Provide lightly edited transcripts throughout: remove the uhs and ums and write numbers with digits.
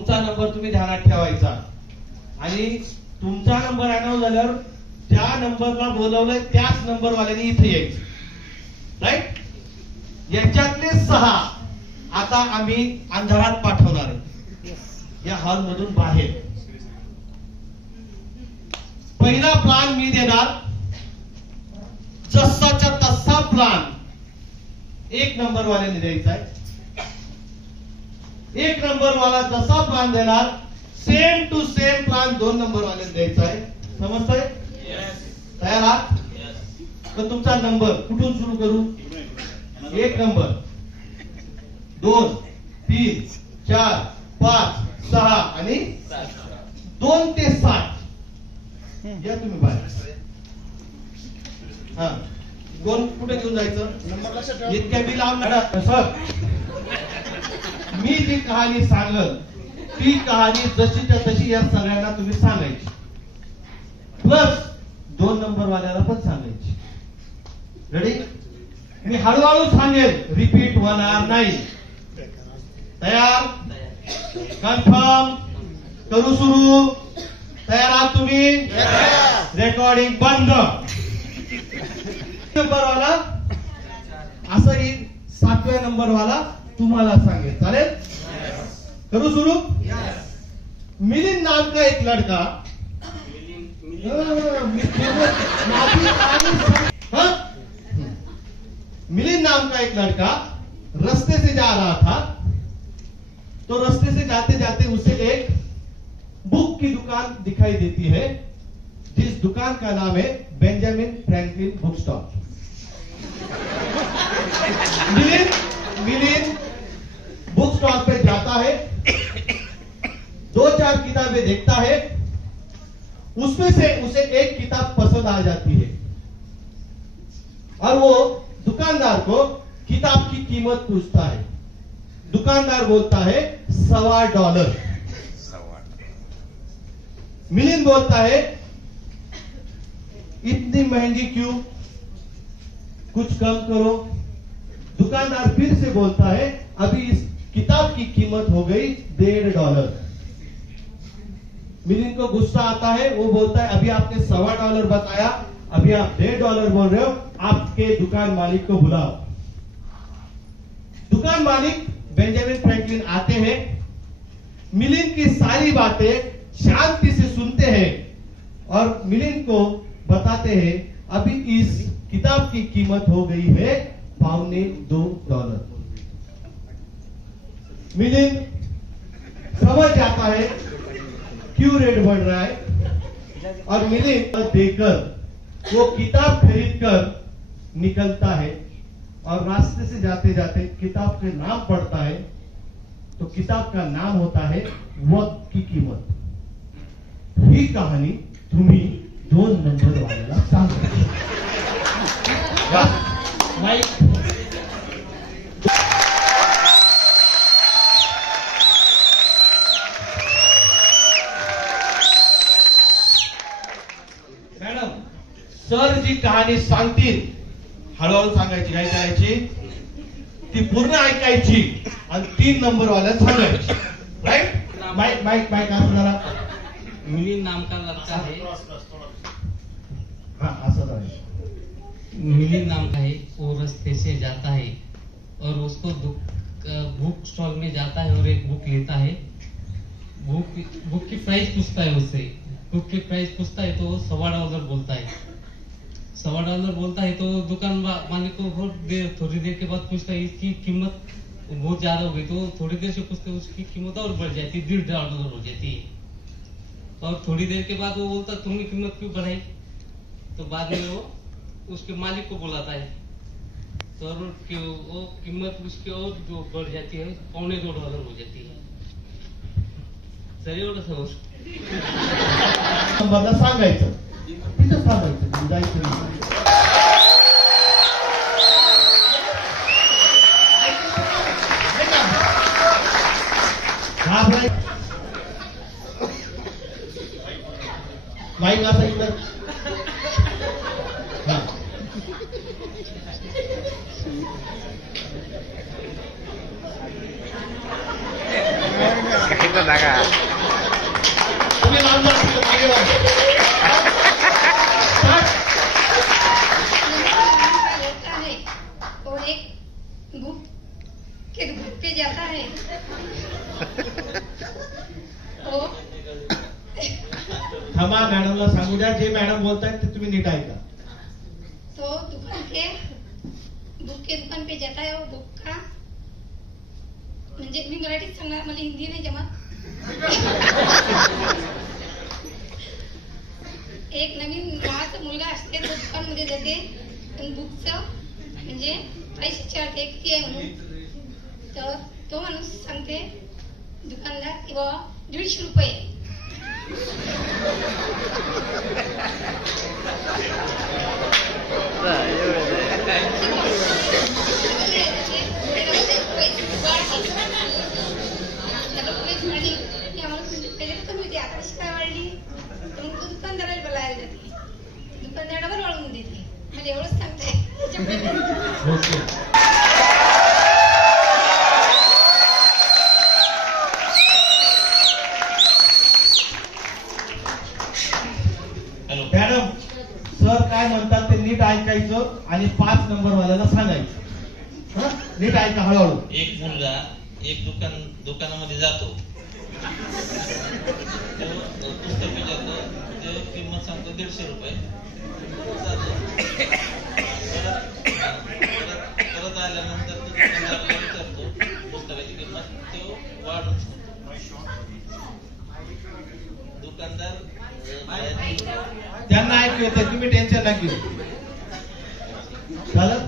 तुमचा नंबर तुम्ही ध्यानात ठेवायचा आणि तुमचा नंबर अनाउन्स झाल्यावर ज्या नंबरला बोलवलंय त्याच नंबरवाल्याने इथे यायचं, राईट? याच्यातले 6 आता आम्ही अंधारात पाठवणार आहे या हॉल मधून बाहेर. पहिला प्लान मी देणार, जसाच्या तसा प्लान 1 नंबर वाल्याने द्यायचा आहे. 1 नंबर वाला जसा प्लान देणार same to same plan 2 number वाल्याने द्यायचा आहे. समजतंय? तयार आहात? तर तुमचा नंबर कुठून सुरू करू? 1 नंबर, 2, 3, 4, 5, 6 आणि 2 ते 7. या तुम्ही बाहेर. हा, 2 कुठे घेऊन जायचं? इतक्या बी लांब. सर, मी जी कहाणी सांगल ती कहाणी जशीच्या तशी या सगळ्यांना तुम्ही सांगायची, प्लस 2 नंबर वाल्याला पण सांगायची. रेडी? मी हळूहळू सांगेल, रिपीट होणार नाही. तयार? कन्फर्म? करू सुरू? तयार आहात तुम्ही? रेकॉर्डिंग बंद. नंबर वाला असं येईल, 7व्या नंबर वाला तुम्हाला सांगेल. चालेल? करू सुरू? मिलिंद नाम का एक लड़का, मिलिंद नाम का एक लड़का रास्ते से जा रहा था. तो रास्ते से जाते जाते उसे एक बुक की दुकान दिखाई देती है, जिस दुकान का नाम है Benjamin Franklin book stall. Milind book stall पे जाता है, 2-4 किताबें देखता है, उसमें से उसे एक किताब पसंद आ जाती है और वो दुकानदार को किताब की कीमत पूछता है. दुकानदार बोलता है $1.25. मिलिंद बोलता है इतनी महंगी क्यों, कुछ कम करो. दुकानदार फिर से बोलता है अभी इस किताब की कीमत हो गई $1.5. मिलिंद को गुस्सा आता है, वो बोलता है अभी आपने $1.25 बताया, अभी आप $1.5 बोल रहे हो, आपके दुकान मालिक को बुलाओ. दुकान मालिक बेंजामिन फ्रैंकलिन आते हैं, मिलिंद की सारी बातें शांति से सुनते हैं और मिलिंद को बताते हैं अभी इस किताब की कीमत हो गई है $1.25. मिलिंद समझ जाता है क्यों रेट बढ़ रहा है और मिलिंद देकर वो किताब खरीदकर निकलता है और रास्ते से जाते जाते किताब के नाम पढ़ता है तो किताब का नाम होता है वक्त की कीमत. ही कहाणी तुम्ही 2 नंबर वाल्याला सांगायची. मॅडम, सर जी कहाणी सांगतील हळूहळू सांगायची, काय करायची, ती पूर्ण ऐकायची आणि 3 नंबर वाल्याला सांगायची. राईट? माइक माइक माइक असं जरा. मिलिंद नाम का लड़का है, हाँ असं आहे. मिलिंद नाम का है, वो रास्ते से जाता है और उसको बुक स्टॉल में जाता है और एक बुक लेता है. बुक की प्राइस पूछता है उससे, बुक की प्राइस पूछता है तो वो $1.25 बोलता है. $1.25 बोलता है तो दुकान मालिक को थोड़ी देर के बाद पूछता है इसकी कीमत बहुत ज्यादा हो गई. तो थोड़ी देर से पूछते उसकी कीमत और बढ़ जाती है, $1.5 हो जाती है. और थोड़ी देर के बाद वो बोलता तुमने कीमत क्यों बढ़ाई. तो बाद में वो उसके मालिक को बुलाता है तो वो कीमत उसकी और जो बढ़ जाती है $1.25 हो जाती है. सर एवढं समज नंबरला सांगायचं, तिथं सांगायचं, जायचं नाही. माईक असं इकडं. हा एकदा सांगा. तुम्ही लांब जा, तिकडे मागे वळा. होता है और एक बुक के दुकान पे जाता है तो थांबा, मॅडमला सांगू द्या. जे मॅडम बोलतायत ते तुम्ही नीट ऐका. तो बुक के दुकान पे जाता है और बुक का म्हणजे मी मराठीत सांगणार, मला हिंदी नाही जमत. एक नवीन गावाचा मुलगा असते, तो दुकानमध्ये जाते आणि बुकचं म्हणजे प्राईस विचारते किती आहे म्हणून. तर तो माणूस सांगते दुकानदार की बाबा 150 रुपये. दुकानदाराला बोलायला जाते, दुकानदार डबल वाढवून देते. मला एवढंच सांगते. मॅडम, सर काय म्हणतात ते नीट ऐकायचं आणि 5 नंबर वाल्याला सांगायचं. हं? नीट ऐका, हळूहळू. एक मुलगा एक दुकानामध्ये जातो, पुस्तक विचारतो, ते किंमत सांगतो 150 रुपये. जातो. परत आल्यानंतर तो दुकानदाराला विचारतो पुस्तकाची किंमत, तो वाढून सांगतो. दुकानदार त्यांना ऐकू येते, तुम्ही टेन्शन नका घेऊ. झालं?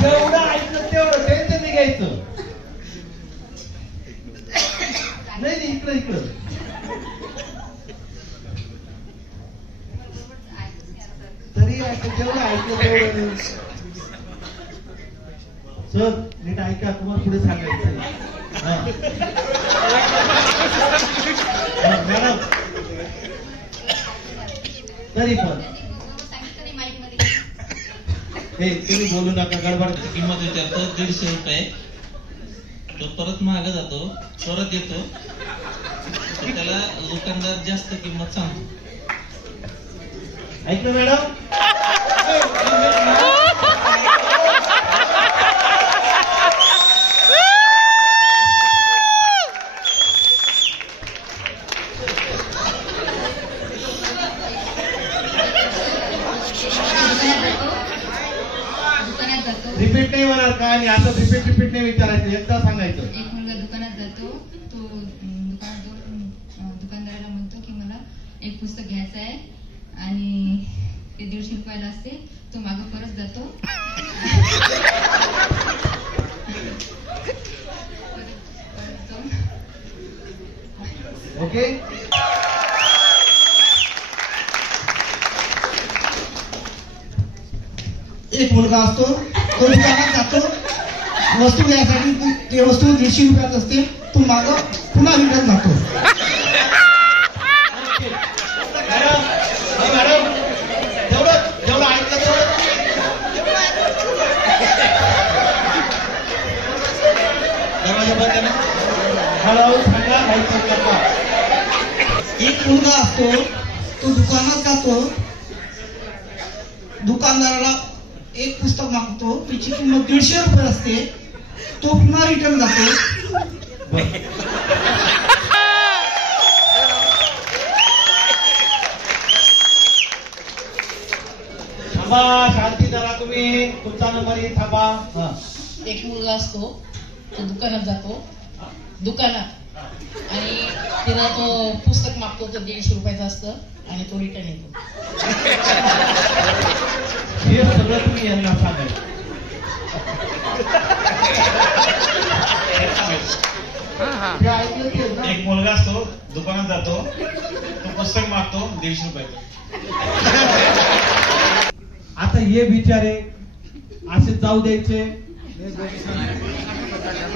जेवढं ऐकलं तेवढं टेन्शन नाही घ्यायचं. नाही नाही, इकडं इकडं. तरी जेवढं ऐकलं तेवढं. सर नीट ऐका, तुम्हाला पुढे सांगायचं. मॅडम तरी पण हे तुम्ही बोलू नका, गडबड. किंमत विचारतो 150 रुपये. तो परत मागे जातो, परत येतो, तर त्याला दुकानदार जास्त किंमत सांगतो. ऐकलं मॅडम? रिपीट नाही होणार का? आणि असं रिपीट नाही विचारायचं, एकदा सांगायचं. एक मुलगा दुकानात जातो, तो दुकानदाराला म्हणतो की मला एक पुस्तक घ्यायचं आहे आणि ते 150 रुपयाला असते. तो मागं परत जातो. ओके. एक मुलगा असतो, तो दुकानात जातो वस्तू घ्यायसाठी. ते वस्तू 150 रुपयात असते. तो मागं पुन्हा रिटर्न जातो. मॅडम जेवढं ऐकलं तेवढं दरवाजा बंद आहे ना? हळूहळू सांगा, ऐकून नका. एक मुलगा असतो, तो दुकानात जातो, दुकानदाराला एक पुस्तक मागतो, त्याची किंमत 150 रुपये असते. तो पुन्हा रिटर्न जातो. थांबा, शांती जरा. तुम्ही तुमचा नंबर येईल. थांबा. एक मुलगा असतो, तो दुकानात जातो, आणि तिला तो पुस्तक मागतो, तो 150 रुपयाचं असतं आणि तो रिटर्न येतो. हे सगळं तुम्ही यांना सांगायचं. एक मुलगा असतो, दुकानात जातो, तो पुस्तक मागतो 150 रुपयाचं. आता हे बिचारे असे जाऊ द्यायचे,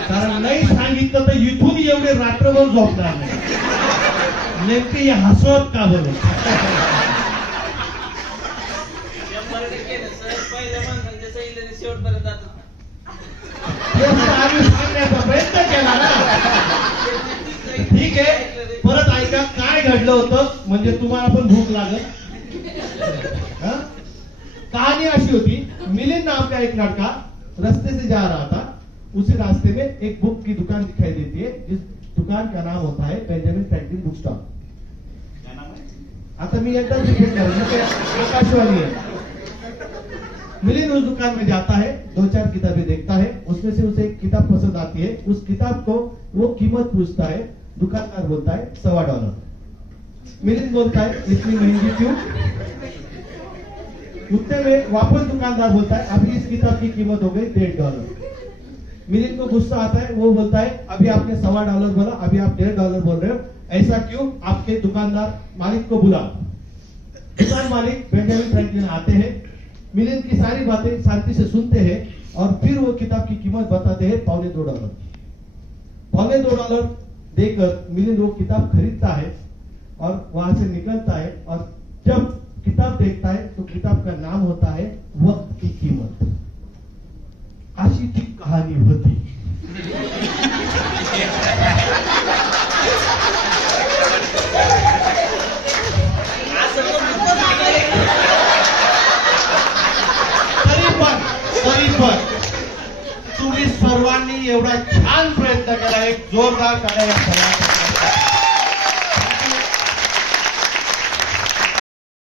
कारण नाही सांगितलं तर इथून एवढे रात्रभर झोपणार नाही. नेमके हसवत का बरं? पहिल्या माणसांच्या शेवटपर्यंत जातात. एवढं आम्ही सांगण्याचा प्रयत्न केला ना. ठीक आहे, परत ऐका काय घडलं होतं, म्हणजे तुम्हाला पण भूक लागत. हाँ? कहानी ऐसी होती, मिलिंद नाम का एक लड़का रास्ते से जा रहा था. उसी रास्ते में एक बुक की दुकान दिखाई देती है, जिस दुकान का नाम होता है बेंजामिन फ्रैंकलिन बुक स्टॉल. क्या नाम है? आता मी एकदा रिपीट करूँ, आकाशवाणी है. मिलिंद उस दुकान में जाता है, 2-4 किताबें देखता है, उसमें से उसे एक किताब पसंद आती है. उस किताब को वो कीमत पूछता है. दुकानदार बोलता है $1.25. मिलिंद बोलता है इतनी महंगी क्यों? उतने में वापस दुकानदार बोलता है अभी इस किताब की कीमत हो गई $1.5. मिलिंद को गुस्सा आता है, वो बोलता है अभी आपने $1.25 बोला, अभी आप $1.5 बोल रहे हो, ऐसा क्यों? आपके दुकानदार मालिक को बुला. दुकान मालिक बेंजामिन फ्रैंकलिन आते हैं, मिलिंद की सारी बातें शांति से सुनते हैं और फिर वो किताब की कीमत बताते हैं $2.25. $2.25 देकर मिलिंद वो किताब खरीदता है और वहां से निकलता है. और जब किताब देखता है तो किताब का नाम होता है वक्त की कीमत. अशी ती कहाणी होती. तरी पण तुम्ही सर्वांनी एवढा छान प्रयत्न केला. एक जोरदार टाळ्या या सगळ्यांसाठी.